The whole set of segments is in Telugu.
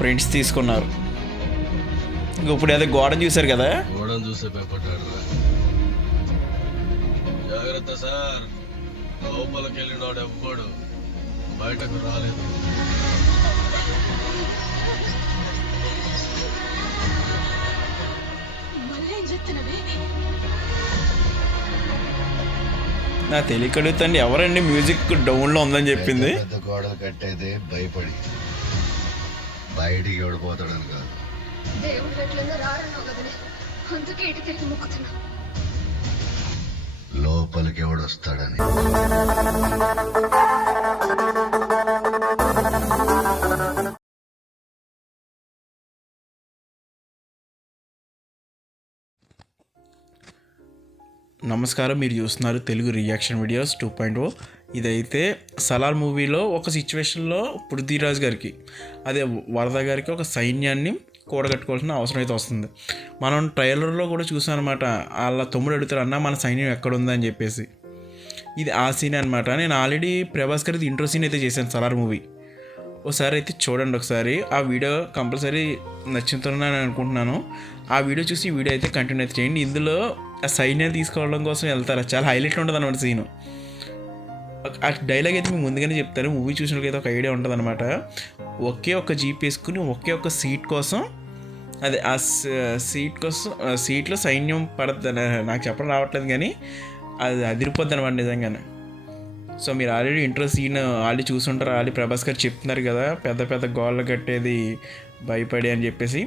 ప్రింట్స్ తీసుకున్నారు. ఇప్పుడు అదే గోడను చూశారు కదా, గోడను చూసే భయపడ్డాడు. జాగ్రత్త సార్, లోపలికి వెళ్ళినాడు ఎవ్వడు బయటకు రాలేదు. నా తెలియకడుగుతండి ఎవరండి మ్యూజిక్ డౌన్లో ఉందని చెప్పింది. పెద్ద గోడలు కట్టేదే భయపడి, బయటికి ఎవడిపోతాడని కాదు. లోపలికి ఎవడొస్తాడని. నమస్కారం, మీరు చూస్తున్నారు తెలుగు రియాక్షన్ వీడియోస్ 2.0. ఇదైతే సలార్ మూవీలో ఒక సిచ్యువేషన్లో పృథ్వీరాజ్ గారికి, అదే వరద గారికి ఒక సైన్యాన్ని కూడగట్టుకోవాల్సిన అవసరం అయితే వస్తుంది. మనం ట్రైలర్లో కూడా చూసాం అనమాట. వాళ్ళ తమ్ముడు అడుగుతారు, అన్న మన సైన్యం ఎక్కడుందని చెప్పేసి. ఇది ఆ సీన్ అనమాట. నేను ఆల్రెడీ ప్రభాస్ గారిది ఇంట్రో సీన్ అయితే చేశాను సలార్ మూవీ. ఒకసారి అయితే చూడండి ఒకసారి. ఆ వీడియో కంపల్సరీ నచ్చుతుందని అనుకుంటున్నాను. ఆ వీడియో చూసి ఈ వీడియో అయితే కంటిన్యూ అయితే చేయండి. ఇందులో ఆ సైన్యాన్ని తీసుకోవడం కోసం వెళ్తారు. చాలా హైలైట్ ఉంటుంది అనమాట సీను. ఆ డైలాగ్ అయితే మీకు ముందుగానే చెప్తారు. మూవీ చూసినట్లయితే ఒక ఐడియా ఉంటుంది అనమాట. ఒకే ఒక జీప్ వేసుకుని ఒకే ఒక సీట్ కోసం, అదే ఆ సీట్ కోసం, సీట్లో సైన్యం పడద్దు. నాకు చెప్పడం రావట్లేదు కానీ అది అదిరిపోద్ది అనమాట నిజంగానే. సో మీరు ఆల్రెడీ ఇంట్రో సీన్ ఆల్రెడీ చూసుంటారు. ఆల్రెడీ ప్రభాస్ గారు చెప్తున్నారు కదా, పెద్ద పెద్ద గోళ్ళు కట్టేది భయపడి అని చెప్పేసి.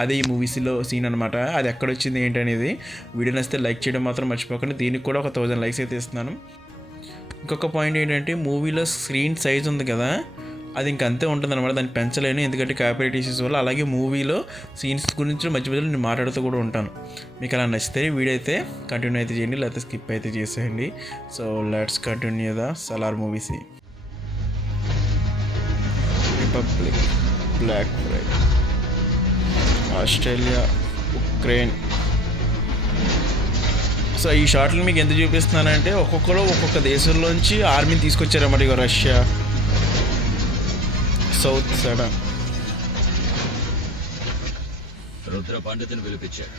అదే ఈ మూవీస్లో సీన్ అనమాట. అది ఎక్కడ వచ్చింది ఏంటి అనేది వీడియో నచ్చితే లైక్ చేయడం మాత్రం మర్చిపోకండి. దీనికి కూడా ఒక 1000 లైక్స్ అయితే ఇస్తున్నాను. ఇంకొక పాయింట్ ఏంటంటే, మూవీలో స్క్రీన్ సైజ్ ఉంది కదా, అది ఇంకంతే ఉంటుంది అనమాట. దాన్ని పెంచలేను, ఎందుకంటే కాపీరైట్ ఇష్యూస్ వల్ల. అలాగే మూవీలో సీన్స్ గురించి మధ్య మధ్యలో నేను మాట్లాడుతూ కూడా ఉంటాను. మీకు అలా నచ్చితే వీడియో అయితే కంటిన్యూ అయితే చేయండి, లేకపోతే స్కిప్ అయితే చేసేయండి. So let's continue the Salaar movie scene. Republic, Black Friday, Australia, Ukraine. So ఈ షార్ట్లు మీకు ఎంత చూపిస్తున్నానంటే, ఒక్కొక్కరు ఒక్కొక్క దేశంలోంచి ఆర్మీని తీసుకొచ్చారన్నమాట. ఇక రష్యా, సౌత్ సడాన్. రుద్ర పండితుని పిలిపించాడు.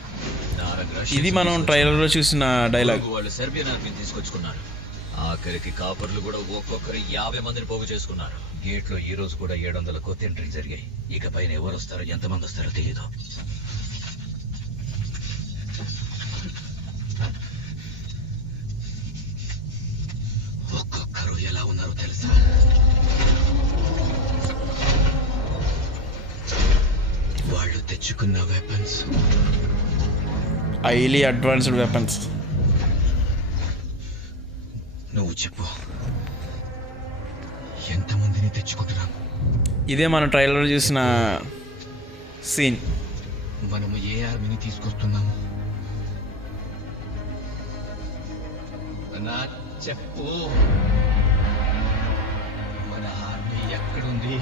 ఇది మనం ట్రైలర్లో చూసిన డైలాగ్. వాళ్ళు సెర్బియన్ ఆర్మీని తీసుకొచ్చుకున్నారు. ఆఖరికి కాపర్లు కూడా ఒక్కొక్కరు 50 మందిని పోగు చేసుకున్నారు. గేట్ లో ఈ రోజు కూడా 700 కొత్త ఎంట్రీ జరిగాయి. ఇక పైన ఎవరు వస్తారో, ఎంతమంది వస్తారో తెలియదు. ఒక్కొక్కరు ఎలా ఉన్నారో తెలుసా? వాళ్ళు తెచ్చుకున్న వెపన్స్ హైలీ అడ్వాన్స్డ్ వెపన్స్. నువ్వు చెప్పు, ఎంతమందిని తెచ్చుకుంటున్నాం? ఇదే మనం ట్రైలర్ చూసిన సీన్. మనము ఏ ఆర్మీని తీసుకొస్తున్నాము? నా చెప్పు, మన ఆర్మీ ఎక్కడుంది?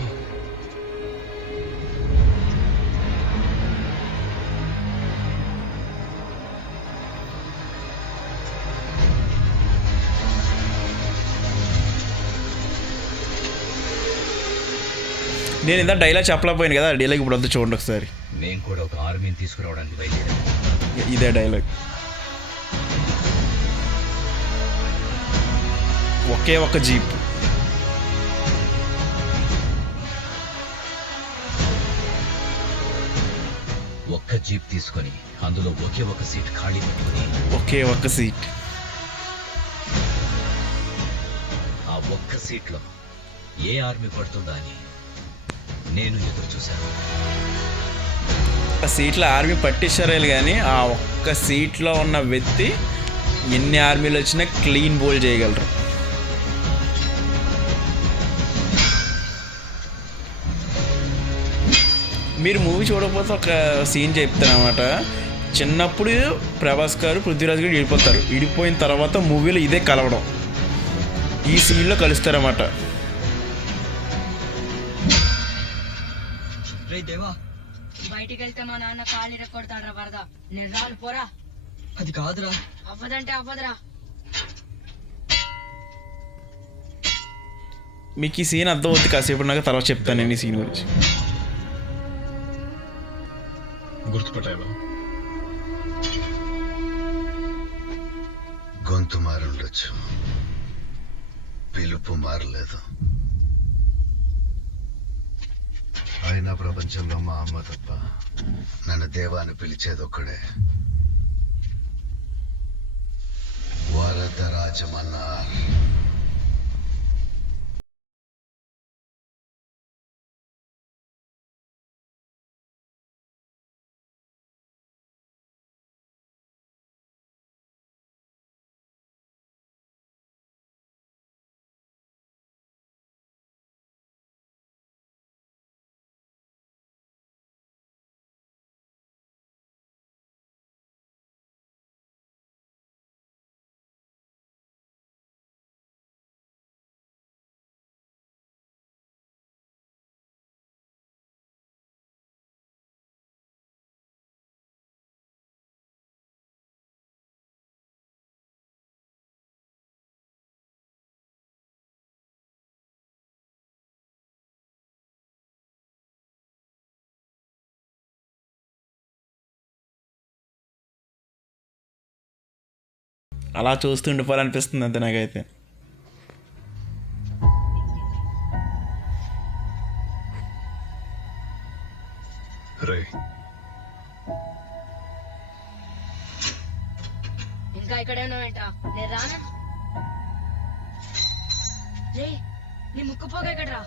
నేను ఇంత డైలాగ్ చెప్పలేకపోయాను కదా, డైలాగ్ ఇప్పుడు వద్ద చూడండి ఒకసారి. నేను కూడా ఒక ఆర్మీని తీసుకురావడానికి బయలుదేరాను. ఇదే డైలాగ్. ఒకే ఒక జీప్. ఒక్క జీప్ తీసుకొని అందులో ఒకే ఒక సీట్ ఖాళీ పెట్టుకుని, ఒకే ఒక్క సీట్. ఆ ఒక్క సీట్లో ఏ ఆర్మీ పడుతుందా అని నేను ఎదురు చూశాను. ఆ సీట్లో ఆర్మీ పట్టించారే కానీ ఆ ఒక్క సీట్లో ఉన్న వ్యక్తి ఎన్ని ఆర్మీలు వచ్చినా క్లీన్ బోల్ చేయగలరు. మీరు మూవీ చూడకపోతే ఒక సీన్ చెప్తాను అన్నమాట. చిన్నప్పుడు ప్రభాస్ గారు పృథ్వీరాజ్ గారు విడిపోతారు. విడిపోయిన తర్వాత మూవీలో ఇదే కలవడం, ఈ సీన్లో కలుస్తారన్నమాట. బయటికి వెళ్తే మా నాన్న కాళ్ళు ఇరక్కొడతాడ్రా వరద. నిర్రాలు పోరా. అది కాదురా. అవ్వదంటే అవ్వదురా. మీకు ఈ సీన్ అర్థం అవుతుంది, కాసేపు నాకు తర్వాత చెప్తాను నేను ఈ సీన్ గురించి. పటేల్ గొంతు మారుండొచ్చు, పిలుపు మారలేదు. అయినా ప్రపంచంలో మా అమ్మ తప్ప నన్ను దేవాన్ని పిలిచేది ఒక్కడే, వరదరాజమన్నారు. అలా చూస్తూ ఉండిపోవాలనిపిస్తుంది అంతే నాకైతే. రే ఇంకా ఇక్కడే ఉన్నావేంట్రా? నేను రానా? రే నీ ముక్కు పోగా ఎక్కడ్రా?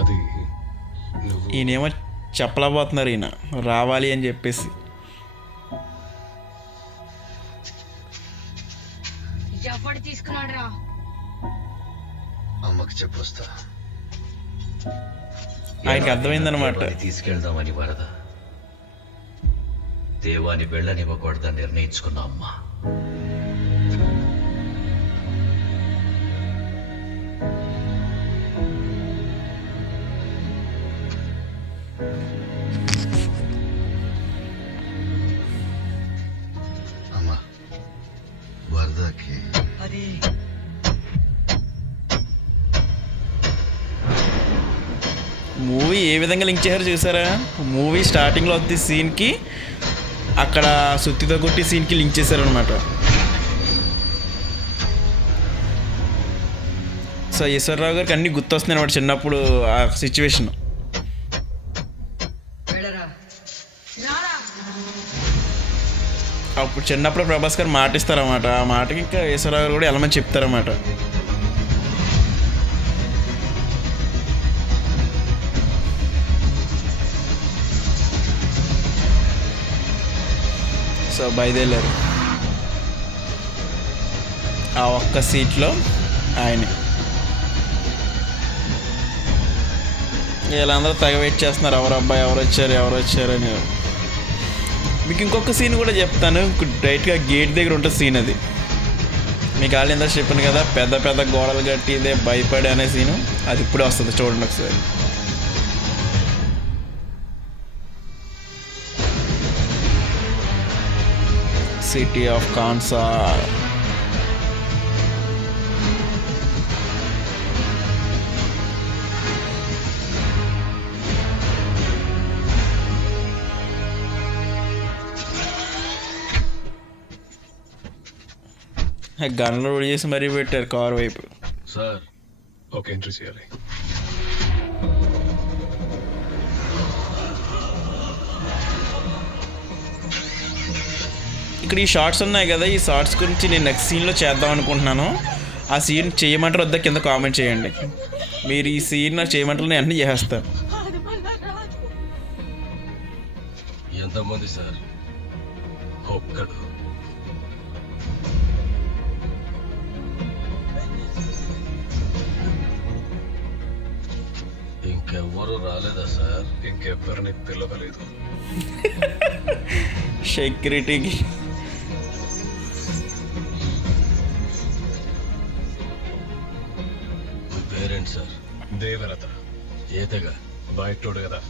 అది నువ్వు ఈయనేమో చెప్పలేకపోతున్నారు, ఈయన రావాలి అని చెప్పేసి. ఎవడు తీసుకున్నాడు రా? అమ్మకి చెప్పొస్తా. ఆయనకి అర్థమైందనమాట. దేవాన్ని తీసుకెళ్దామని వరద దేవాన్ని వెళ్ళనివ్వకూడదని నిర్ణయించుకున్న అమ్మ అమ్మ వరదకి అది మూవీ ఏ విధంగా లింక్ చేశారో చూసారా? మూవీ స్టార్టింగ్లో వచ్చే సీన్కి అక్కడ సుత్తితో కొట్టి సీన్కి లింక్ చేశారనమాట. సో ఈశ్వరరావు గారికి అన్నీ గుర్తొస్తున్నాయి అనమాట చిన్నప్పుడు ఆ సిచ్యువేషన్. అప్పుడు చిన్నప్పుడు ప్రభాస్ గారు మాట ఇస్తారన్నమాట. ఆ మాటకి ఇంకా ఈశ్వరరావు గారు కూడా వెళ్ళమని చెప్తారన్నమాట. సో బయలుదేరారు. ఆ ఒక్క సీట్లో ఆయనే. వీళ్ళందరూ తెగ వెయిట్ చేస్తున్నారు, ఎవరు అబ్బాయి ఎవరు వచ్చారు అని. మీకు ఇంకొక సీన్ కూడా చెప్తాను, డైరెక్ట్గా గేట్ దగ్గర ఉంటుంది సీన్. అది మీకు ఆల్రెడీ ఎంత చెప్పాను కదా, పెద్ద పెద్ద గోడలు కట్టి ఇదే భయపడే అనే సీను. అది ఇప్పుడే వస్తుంది, చూడండి ఒకసారి. సిటీ ఆఫ్ కాన్సార్. గన్లో రోడ్ చేసి మరీ పెట్టారు కార్ వైపు. సార్ ఓకే ఎంట్రీ చేయాలి. ఇక్కడ ఈ షార్ట్స్ ఉన్నాయి కదా, ఈ షార్ట్స్ గురించి నేను నెక్స్ట్ సీన్లో చేద్దాం అనుకుంటున్నాను. ఆ సీన్ చేయమంటారు వద్దా కింద కామెంట్ చేయండి. మీరు ఈ సీన్ నాకు చేయమంటారు, నేను అన్నీ చేసేస్తాను. ఎంతమంది సార్? ఒక్కడు. ఇంకెవ్వరూ రాలేదా సార్? ఇంకెవ్వరిని పిలవలేదు. సెక్యూరిటీకి పేరెంట్ సార్? దేవరత. ఏతగా బయటోడు కదా.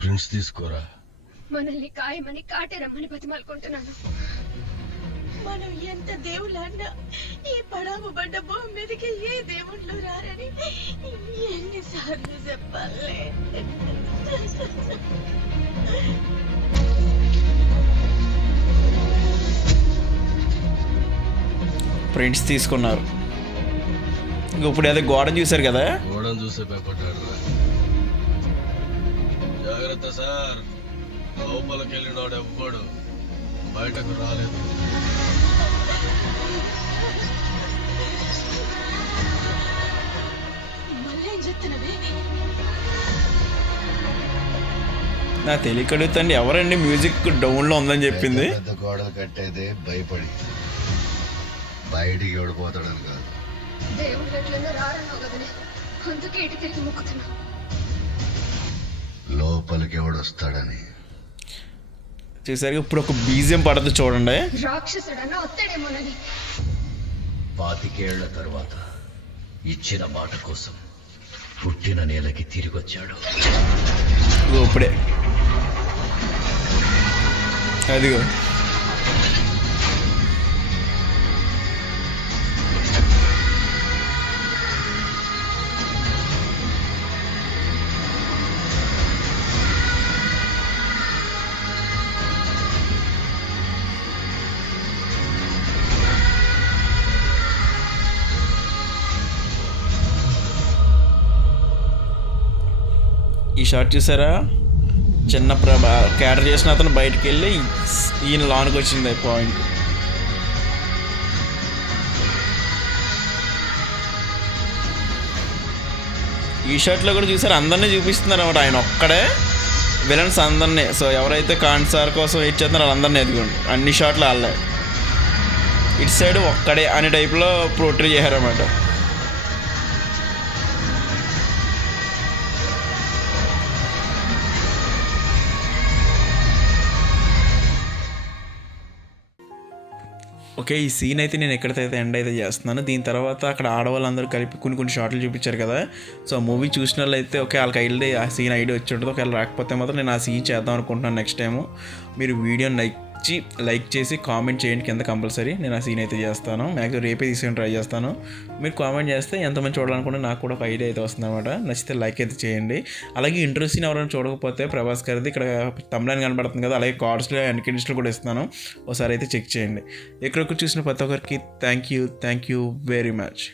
ప్రిన్స్ తీసుకోరా. మనల్ని ఖాయమని కాటే రమ్మని బతిమాలుకుంటున్నాను. మనం ఎంత దేవుళ్ళన్నా ఈ పడాము పడ్డ భూమి మీదకి ఏ దేవుళ్ళు రారని ఎన్నిసార్లు చెప్పాలే. ప్రింట్స్ తీసుకున్నారు. ఇంక ఇప్పుడు అదే గోడ చూశారు కదా, గోడను చూసే భయపడ్డాడు. జాగ్రత్త సార్, లోపలికి వెళ్ళినాడు ఎవ్వడు బయటకు రాలేదు. మళ్ళీ చెప్తున్నవే నా తెలియకడుగుతండి ఎవరండి మ్యూజిక్ డౌన్లో ఉందని చెప్పింది. పెద్ద పెద్ద గోడలు కట్టేదే భయపడి, బయటికి ఎవడిపోతాడని కాదు. దేవుళ్ళు ఎట్లన్నా రారన్నావు కదనే, అందుకే ఇటు తిరిగి మొక్కుతున్నా. లోపలికి ఎవడొస్తాడని. చూసారు ఇప్పుడు ఒక బీజియం పడదు చూడండి. రాక్షసుడన్నా వస్తాడేమోనని. 25 ఏళ్ల తరువాత ఇచ్చిన మాట కోసం పుట్టిన నేలకి తిరిగొచ్చాడు. ఇప్పుడే అదిగో ఈ షాట్ చూసారా, చిన్న క్యాటర్ చేసిన అతను బయటికి వెళ్ళి ఈయన లోనికి వచ్చింది పాయింట్. ఈ షాట్లో కూడా చూసారు అందరినీ చూపిస్తున్నారు అన్నమాట. ఆయన ఒక్కడే విలన్స్ అందరినీ. సో ఎవరైతే కాన్సార్ కోసం వెయిట్ చేస్తున్నారో వాళ్ళందరినీ ఎదుగుండి అన్ని షాట్లు వాళ్ళే. ఇటు సైడ్ ఒక్కడే అనే టైప్లో పోర్ట్రే చేశారన్నమాట. ఓకే, ఈ సీన్ అయితే నేను ఎక్కడైతే ఎండ్ అయితే చేస్తున్నాను. దీని తర్వాత అక్కడ ఆడవాళ్ళందరూ కలిపి కొన్ని షార్ట్లు చూపించారు కదా. సో ఆ మూవీ చూసిన వాళ్ళు అయితే ఓకే వాళ్ళకి ఐడియా, ఆ సీన్ ఐడియా వచ్చి ఉంటుంది. ఒకవేళ రాకపోతే మాత్రం నేను ఆ సీన్ చేద్దాం అనుకుంటున్నాను నెక్స్ట్ టైము. మీరు వీడియోని లైక్ చేసి కామెంట్ చేయండి కింద కంపల్సరీ. నేను ఆ సీన్ అయితే చేస్తాను. మ్యాక్సిమం రేపే తీసుకొని ట్రై చేస్తాను. మీరు కామెంట్ చేస్తే ఎంతమంది చూడాలనుకుంటే నాకు కూడా ఒక ఐడియా అయితే వస్తుంది అనమాట. నచ్చితే లైక్ అయితే చేయండి. అలాగే ఇంట్రో సీన్ ఎవరైనా చూడకపోతే ప్రభాస్ గారిది ఇక్కడ తమ్లైన్ కనబడుతుంది కదా, అలాగే కార్డ్స్లో అండ్ క్రెడిట్స్లో కూడా ఇస్తున్నాను. ఒకసారి అయితే చెక్ చేయండి. ఎక్కడొక్కడ చూసిన ప్రతి ఒక్కరికి థ్యాంక్ యూ వెరీ మచ్.